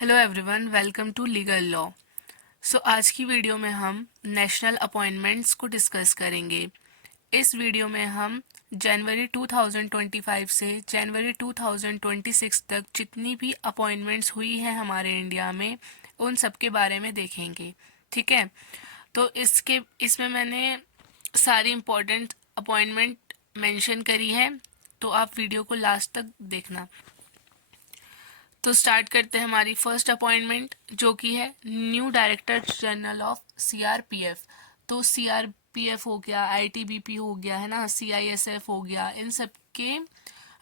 Hello everyone, welcome to legal law. आज की video में हम नेशनल अपॉइंटमेंट्स को डिस्कस करेंगे। इस वीडियो में हम जनवरी 2025 से जनवरी 2026 तक जितनी भी अपॉइंटमेंट्स हुई हैं हमारे इंडिया में उन सब के बारे में देखेंगे। ठीक है, तो इसमें मैंने सारी इम्पोर्टेंट अपॉइंटमेंट मेंशन करी है, तो आप वीडियो को लास्ट तक देखना। तो स्टार्ट करते हैं हमारी फर्स्ट अपॉइंटमेंट, जो कि है new director general of CRPF. तो सीआरपीएफ हो गया, आईटीबीपी हो गया, है ना, सीआईएसएफ हो गया, इन सब के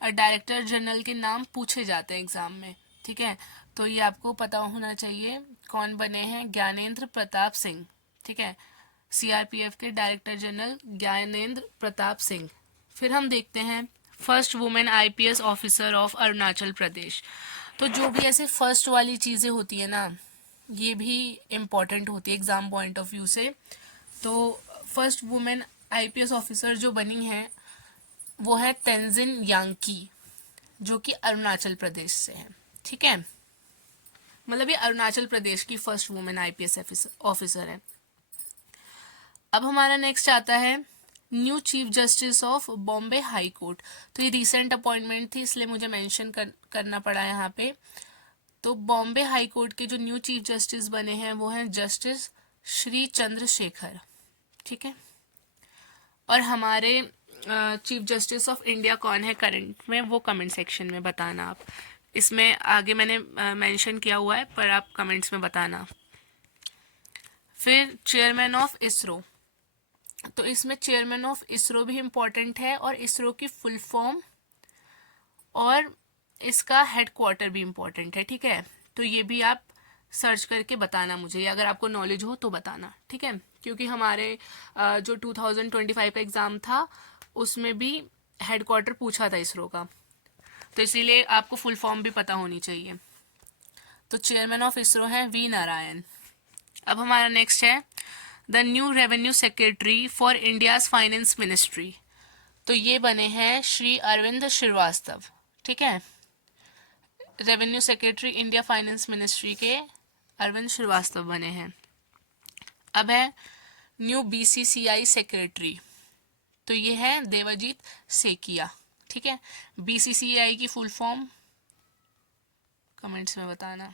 डायरेक्टर जनरल के नाम पूछे जाते हैं एग्जाम में। ठीक है, तो ये आपको पता होना चाहिए कौन बने हैं। ज्ञानेंद्र प्रताप सिंह। ठीक है, सीआरपीएफ के डायरेक्टर जनरल ज्ञानेंद्र प्रताप सिंह। फिर हम देखते हैं first women IPS officer of Arunachal Pradesh. तो जो भी ऐसे फर्स्ट वाली चीज़ें होती है ना, ये भी इम्पॉर्टेंट होती है एग्ज़ाम पॉइंट ऑफ व्यू से। तो फर्स्ट वुमेन आईपीएस ऑफिसर जो बनी है वो है तेंजिन यांकी, जो कि अरुणाचल प्रदेश से है। ठीक है, मतलब ये अरुणाचल प्रदेश की फर्स्ट वुमेन आईपीएस ऑफिसर है। अब हमारा नेक्स्ट आता है new chief justice of Bombay high court. तो ये रिसेंट अपॉइंटमेंट थी, इसलिए मुझे मेंशन करना पड़ा यहाँ पे। तो बॉम्बे हाई कोर्ट के जो न्यू चीफ जस्टिस बने हैं वो हैं जस्टिस श्री चंद्रशेखर। ठीक है, और हमारे चीफ जस्टिस ऑफ इंडिया कौन है करंट में, वो कमेंट सेक्शन में बताना आप। इसमें आगे मैंने मेंशन किया हुआ है, पर आप कमेंट्स में बताना। फिर चेयरमैन ऑफ इसरो। तो इसमें चेयरमैन ऑफ इसरो भी इम्पोर्टेंट है, और इसरो की फुल फॉर्म और इसका हेडक्वार्टर भी इम्पोर्टेंट है। ठीक है, तो ये भी आप सर्च करके बताना मुझे, या अगर आपको नॉलेज हो तो बताना। ठीक है, क्योंकि हमारे जो 2025 का एग्ज़ाम था उसमें भी हेडक्वार्टर पूछा था इसरो का, तो इसीलिए आपको फुल फॉर्म भी पता होनी चाहिए। तो चेयरमैन ऑफ इसरो है वी नारायण। अब हमारा नेक्स्ट है the new revenue secretary for India's finance ministry. तो ये बने हैं श्री अरविंद श्रीवास्तव। ठीक है, revenue secretary India finance ministry के अरविंद श्रीवास्तव बने हैं। अब है न्यू बीसीसीआई सेक्रेटरी। तो ये है देवजीत सेकिया। ठीक है, बीसीसीआई की फुल फॉर्म कमेंट्स में बताना।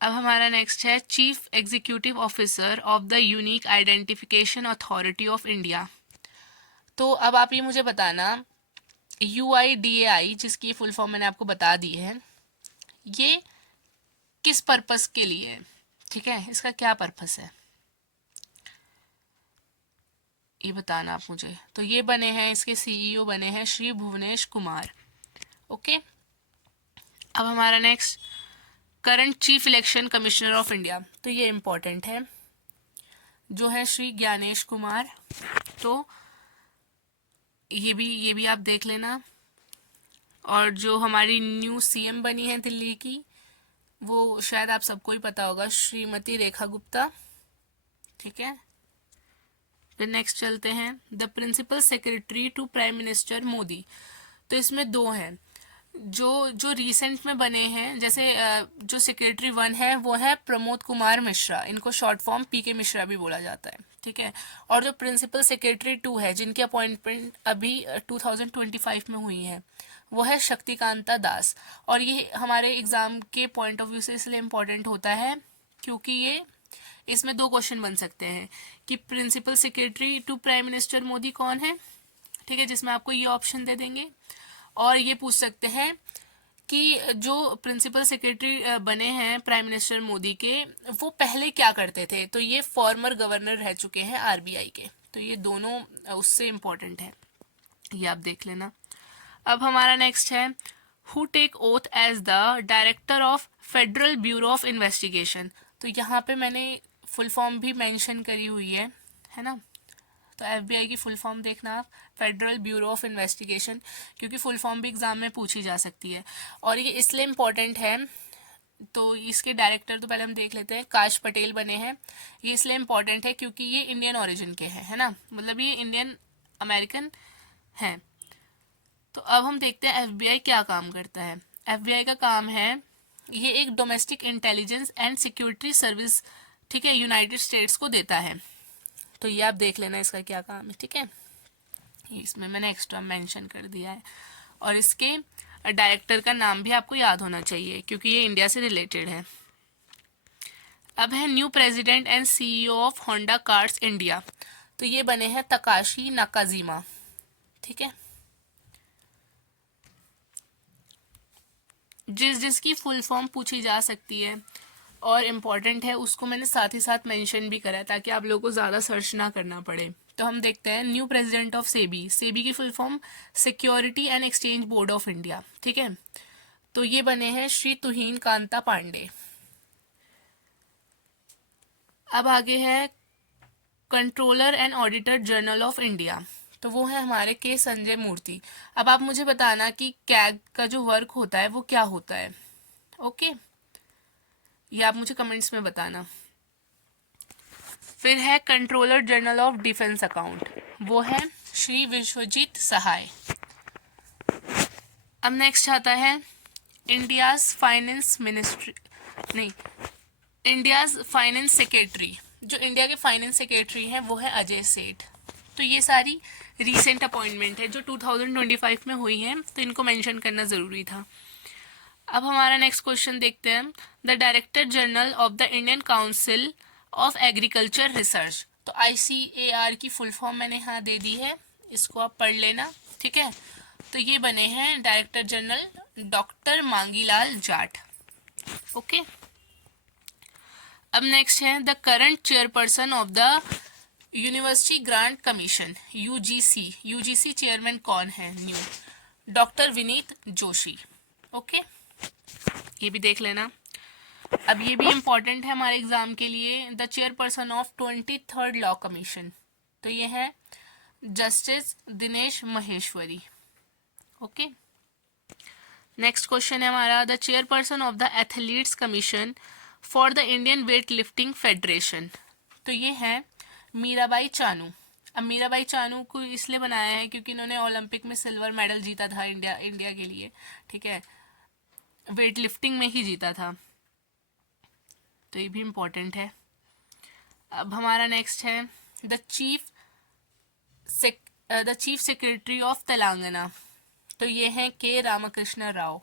अब हमारा नेक्स्ट है chief executive officer of the unique identification authority of India. तो अब आप ये मुझे बताना, UIDAI जिसकी फुल फॉर्म मैंने आपको बता दी है, ये किस पर्पस के लिए है। ठीक है, इसका क्या पर्पस है ये बताना आप मुझे। तो ये बने हैं, इसके CEO बने हैं श्री भुवनेश कुमार। ओके, अब हमारा next current chief election commissioner of India. तो ये इम्पोर्टेंट है, जो है श्री ज्ञानेश कुमार। तो ये भी आप देख लेना। और जो हमारी न्यू CM बनी है दिल्ली की, वो शायद आप सबको ही पता होगा, श्रीमती रेखा गुप्ता। ठीक है, फिर नेक्स्ट चलते हैं the principal secretary to prime minister Modi. तो इसमें दो हैं जो जो रिसेंट में बने हैं। जैसे जो सेक्रेटरी 1 है वो है प्रमोद कुमार मिश्रा, इनको शॉर्ट फॉर्म PK मिश्रा भी बोला जाता है। ठीक है, और जो प्रिंसिपल सेक्रेटरी 2 है, जिनकी अपॉइंटमेंट अभी 2025 में हुई है, वो है शक्तिकांता दास। और ये हमारे एग्जाम के पॉइंट ऑफ व्यू से इसलिए इम्पोर्टेंट होता है क्योंकि ये इसमें दो क्वेश्चन बन सकते हैं कि principal secretary to prime minister Modi कौन है। ठीक है, जिसमें आपको ये ऑप्शन दे देंगे। और ये पूछ सकते हैं कि जो प्रिंसिपल सेक्रेटरी बने हैं प्राइम मिनिस्टर मोदी के, वो पहले क्या करते थे। तो ये फॉर्मर गवर्नर रह चुके हैं RBI के। तो ये दोनों उससे इम्पोर्टेंट है, ये आप देख लेना। अब हमारा नेक्स्ट है who take oath as the director of federal bureau of investigation. तो यहाँ पे मैंने फुल फॉर्म भी मेंशन करी हुई है ना। तो FBI की फुल फॉर्म देखना आप, फेडरल ब्यूरो ऑफ इन्वेस्टिगेशन, क्योंकि फुल फॉर्म भी एग्जाम में पूछी जा सकती है। और ये इसलिए इम्पोर्टेंट है, तो इसके डायरेक्टर तो पहले हम देख लेते हैं, काश पटेल बने हैं। ये इसलिए इम्पोर्टेंट है क्योंकि ये इंडियन ओरिजिन के हैं, है ना, मतलब ये इंडियन अमेरिकन हैं। तो अब हम देखते हैं FBI क्या काम करता है। एफबीआई का काम है, ये एक domestic intelligence and security service, ठीक है, यूनाइटेड स्टेट्स को देता है। तो ये आप देख लेना इसका क्या काम है, ठीक है, इसमें मैंने एक्स्ट्रा मेंशन कर दिया है। और इसके डायरेक्टर का नाम भी आपको याद होना चाहिए क्योंकि ये इंडिया से रिलेटेड है। अब है new president and CEO of Honda cars India. तो ये बने हैं तकाशी नाकाजिमा, ठीक है। जिसकी फुल फॉर्म पूछी जा सकती है और इम्पॉर्टेंट है उसको मैंने साथ ही साथ मेंशन भी करा है ताकि आप लोगों को ज़्यादा सर्च ना करना पड़े। तो हम देखते हैं new president of SEBI. SEBI की full form security and exchange board of India, ठीक है। तो ये बने हैं श्री तुहिन कांता पांडे। अब आगे है controller and auditor general of India. तो वो है हमारे के संजय मूर्ति। अब आप मुझे बताना कि कैग का जो वर्क होता है वो क्या होता है, ओके, ये आप मुझे कमेंट्स में बताना। फिर है controller general of defence account, वो है श्री विश्वजीत सहाय। अब नेक्स्ट आता है इंडियाज फाइनेंस मिनिस्ट्री, नहीं, इंडियाज फाइनेंस सेक्रेटरी। जो इंडिया के फाइनेंस सेक्रेटरी हैं वो है अजय सेठ। तो ये सारी रीसेंट अपॉइंटमेंट है जो 2025 में हुई हैं, तो इनको मेंशन करना ज़रूरी था। अब हमारा नेक्स्ट क्वेश्चन देखते हैं, the director general of the Indian council of agriculture research. तो ICAR की फुल फॉर्म मैंने यहाँ दे दी है, इसको आप पढ़ लेना, ठीक है। तो ये बने हैं director general doctor Mangilal Jat, okay. अब नेक्स्ट है the current chairperson of the university grant commission, UGC chairman कौन है new? Doctor Vineet Joshi, okay, ये भी देख लेना। अब ये भी इम्पोर्टेंट है हमारे एग्जाम के लिए, the chairperson of 23rd law commission. तो ये है justice Dinesh Maheshwari, okay. Next question है हमारा the chairperson of the athletes commission for the Indian weight lifting federation. तो ये है मीराबाई चानू। अब मीराबाई चानू को इसलिए बनाया है क्योंकि इन्होंने ओलंपिक में सिल्वर मेडल जीता था इंडिया के लिए, ठीक है, वेट लिफ्टिंग में ही जीता था, तो ये भी इम्पोर्टेंट है। अब हमारा नेक्स्ट है the chief secretary of Telangana. तो ये हैं के रामकृष्ण राव।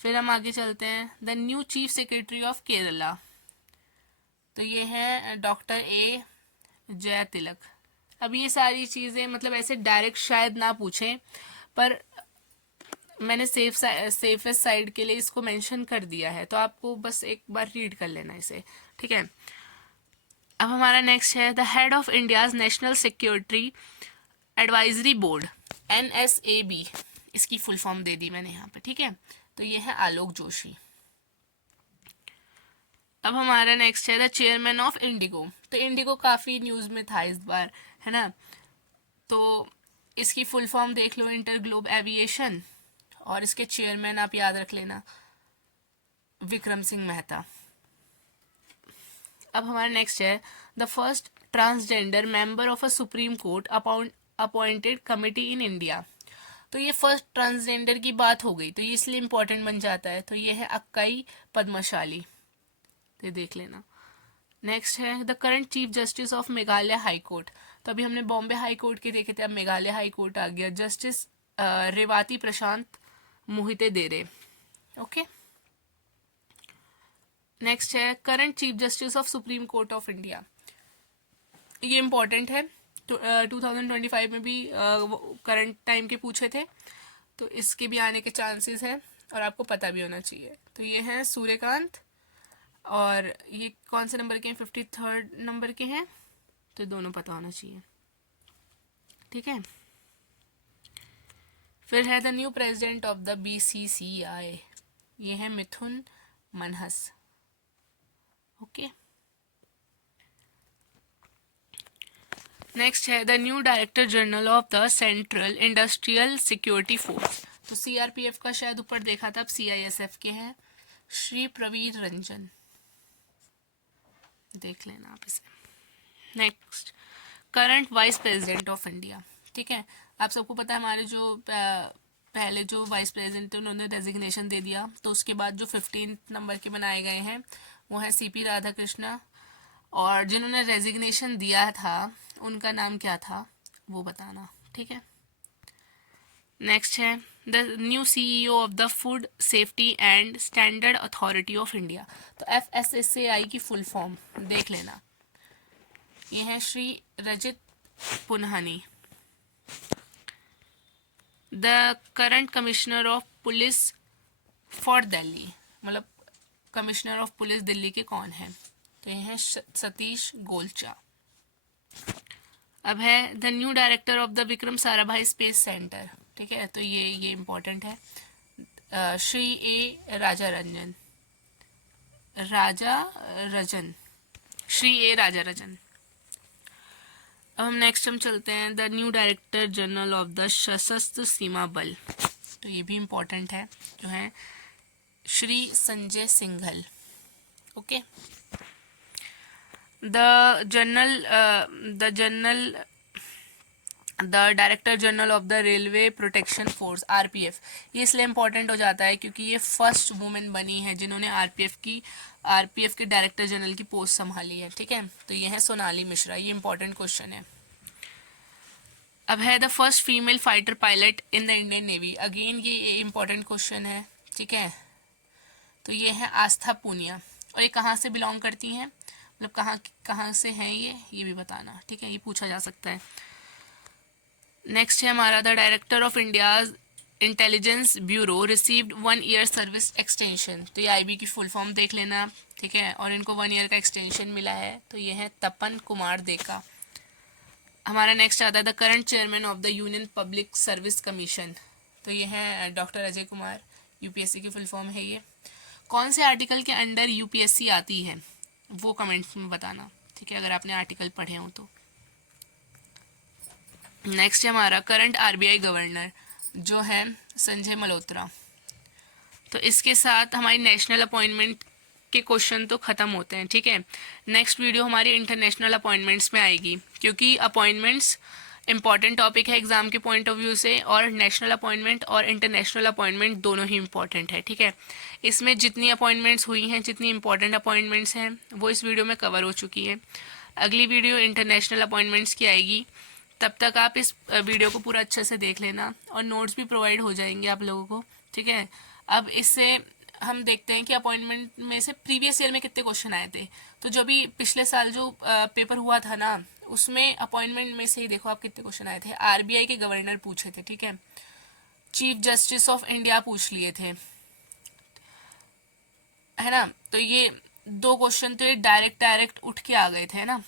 फिर हम आगे चलते हैं the new chief secretary of Kerala. तो ये है डॉक्टर ए जय तिलक। अब ये सारी चीज़ें मतलब ऐसे डायरेक्ट शायद ना पूछें, पर मैंने सेफेस्ट साइड के लिए इसको मेंशन कर दिया है, तो आपको बस एक बार रीड कर लेना इसे, ठीक है। अब हमारा नेक्स्ट है the head of India's national security advisory board, NSAB, इसकी फुल फॉर्म दे दी मैंने यहाँ पे, ठीक है। तो ये है आलोक जोशी। अब हमारा नेक्स्ट है द चेयरमैन ऑफ इंडिगो। तो इंडिगो काफ़ी न्यूज़ में था इस बार, है ना, तो इसकी फुल फॉर्म देख लो, इंटर ग्लोब एविएशन, और इसके चेयरमैन आप याद रख लेना विक्रम सिंह मेहता। अब हमारा नेक्स्ट है the first transgender member of a supreme court appointed committee in India. तो ये फर्स्ट ट्रांसजेंडर की बात हो गई, तो ये इसलिए इम्पोर्टेंट बन जाता है। तो ये है अक्काई पद्मशाली, तो देख लेना। नेक्स्ट है the current chief justice of Meghalaya high court. तो अभी हमने बॉम्बे हाई कोर्ट के देखे थे, अब मेघालय हाई कोर्ट आ गया, जस्टिस रेवाती प्रशांत मोहिते देरे, ओके। नेक्स्ट है current chief justice of supreme court of India. ये इम्पोर्टेंट है, तो 2025 में भी करंट टाइम के पूछे थे, तो इसके भी आने के चांसेस हैं और आपको पता भी होना चाहिए। तो ये हैं सूर्यकांत, और ये कौन से नंबर के हैं? 53rd नंबर के हैं, तो दोनों पता होना चाहिए, ठीक है। फिर है the new president of the BCCI, ये है मिथुन मनहस, ओके। नेक्स्ट है the new director general of the central industrial security force. तो CRPF का शायद ऊपर देखा था, अब CISF के हैं श्री प्रवीर रंजन, देख लेना आप इसे। Next current vice president of India, ठीक है। आप सबको पता है हमारे जो पहले जो वाइस प्रेसिडेंट थे उन्होंने रेजिग्नेशन दे दिया, तो उसके बाद जो 15 नंबर के बनाए गए हैं वो हैं सीपी राधाकृष्णा, और जिन्होंने रेजिग्नेशन दिया था उनका नाम क्या था वो बताना, ठीक है। नेक्स्ट है the new CEO of the food safety and standard authority of India. तो FSSAI की फुल फॉर्म देख लेना, ये है Shri Rajit Punhani. The current commissioner of police for Delhi, मतलब कमिश्नर ऑफ पुलिस दिल्ली के कौन है, तो ये है सतीश गोलचा। अब है the new director of the Vikram Sarabhai space centre, ठीक है, तो ये इम्पोर्टेंट है, श्री ए राजा रंजन, श्री ए राजा रजन। अब हम नेक्स्ट चलते हैं the new director general of the सशस्त्र सीमा बल, तो ये भी इम्पोर्टेंट है, जो है Shri Sanjay Singhal. Okay, the director general of the railway protection force RPF, ये इसलिए इम्पोर्टेंट हो जाता है क्योंकि ये फर्स्ट वुमेन बनी है जिन्होंने RPF के डायरेक्टर जनरल की पोस्ट संभाली है, ठीक है, तो ये है सोनाली मिश्रा, ये इंपॉर्टेंट क्वेश्चन है। अब है the first female fighter pilot in the Indian navy, again ये इंपॉर्टेंट क्वेश्चन है, ठीक है, तो ये है आस्था पूनिया, और ये कहाँ से बिलोंग करती हैं, मतलब कहाँ से हैं ये भी बताना, ठीक है, ये पूछा जा सकता है। नेक्स्ट है हमारा the director of India's intelligence bureau received 1 year service extension, तो ये IB की फुल फॉर्म देख लेना, ठीक है, और इनको 1 ईयर का एक्सटेंशन मिला है, तो ये है तपन कुमार देका। हमारा नेक्स्ट आता है the current chairman of the union public service commission, तो ये है डॉक्टर अजय कुमार, UPSC की फुल फॉर्म है ये। कौन से आर्टिकल के अंडर UPSC आती है वो कमेंट्स में बताना, ठीक है, अगर आपने आर्टिकल पढ़े हो तो। नेक्स्ट है हमारा करंट RBI गवर्नर, जो है संजय मल्होत्रा। तो इसके साथ हमारी नेशनल अपॉइंटमेंट के क्वेश्चन तो ख़त्म होते हैं, ठीक है। नेक्स्ट वीडियो हमारी इंटरनेशनल अपॉइंटमेंट्स में आएगी, क्योंकि अपॉइंटमेंट्स इंपॉर्टेंट टॉपिक है एग्जाम के पॉइंट ऑफ व्यू से, और नेशनल अपॉइंटमेंट और इंटरनेशनल अपॉइंटमेंट दोनों ही इंपॉर्टेंट है, ठीक है। इसमें जितनी अपॉइंटमेंट्स हुई हैं, जितनी इंपॉर्टेंट अपॉइंटमेंट्स हैं, वो इस वीडियो में कवर हो चुकी है। अगली वीडियो इंटरनेशनल अपॉइंटमेंट्स की आएगी, तब तक आप इस वीडियो को पूरा अच्छे से देख लेना, और नोट्स भी प्रोवाइड हो जाएंगे आप लोगों को, ठीक है। अब इससे हम देखते हैं कि अपॉइंटमेंट में से प्रीवियस ईयर में कितने क्वेश्चन आए थे, तो जो भी पिछले साल जो पेपर हुआ था ना, उसमें अपॉइंटमेंट में से ही देखो आप कितने क्वेश्चन आए थे। RBI के गवर्नर पूछे थे, ठीक है, चीफ जस्टिस ऑफ इंडिया पूछ लिए थे, है ना, तो ये 2 क्वेश्चन तो ये डायरेक्ट उठ के आ गए थे, है ना।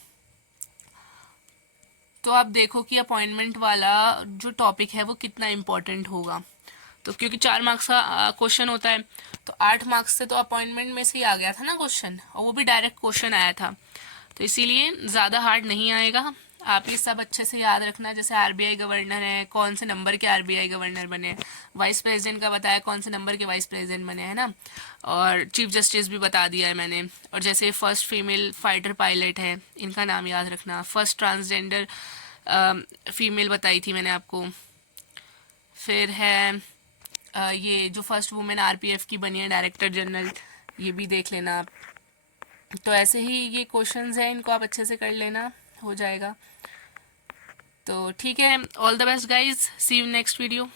तो आप देखो कि अपॉइंटमेंट वाला जो टॉपिक है वो कितना इम्पोर्टेंट होगा, तो क्योंकि 4 मार्क्स का क्वेश्चन होता है, तो 8 मार्क्स से तो अपॉइंटमेंट में से ही आ गया था ना क्वेश्चन, और वो भी डायरेक्ट क्वेश्चन आया था, तो इसीलिए ज़्यादा हार्ड नहीं आएगा। आप ये सब अच्छे से याद रखना, जैसे RBI गवर्नर है, कौन से नंबर के RBI गवर्नर बने, वाइस प्रेसिडेंट का बताया कौन से नंबर के वाइस प्रेसिडेंट बने, है ना, और चीफ जस्टिस भी बता दिया है मैंने, और जैसे फर्स्ट फीमेल फाइटर पायलट है, इनका नाम याद रखना, फर्स्ट ट्रांसजेंडर फीमेल बताई थी मैंने आपको, फिर है ये जो फर्स्ट वुमेन RPF की बनी है डायरेक्टर जनरल, ये भी देख लेना आप। तो ऐसे ही ये क्वेश्चंस हैं, इनको आप अच्छे से कर लेना, हो जाएगा। तो ठीक है, all the best guys, see you next video.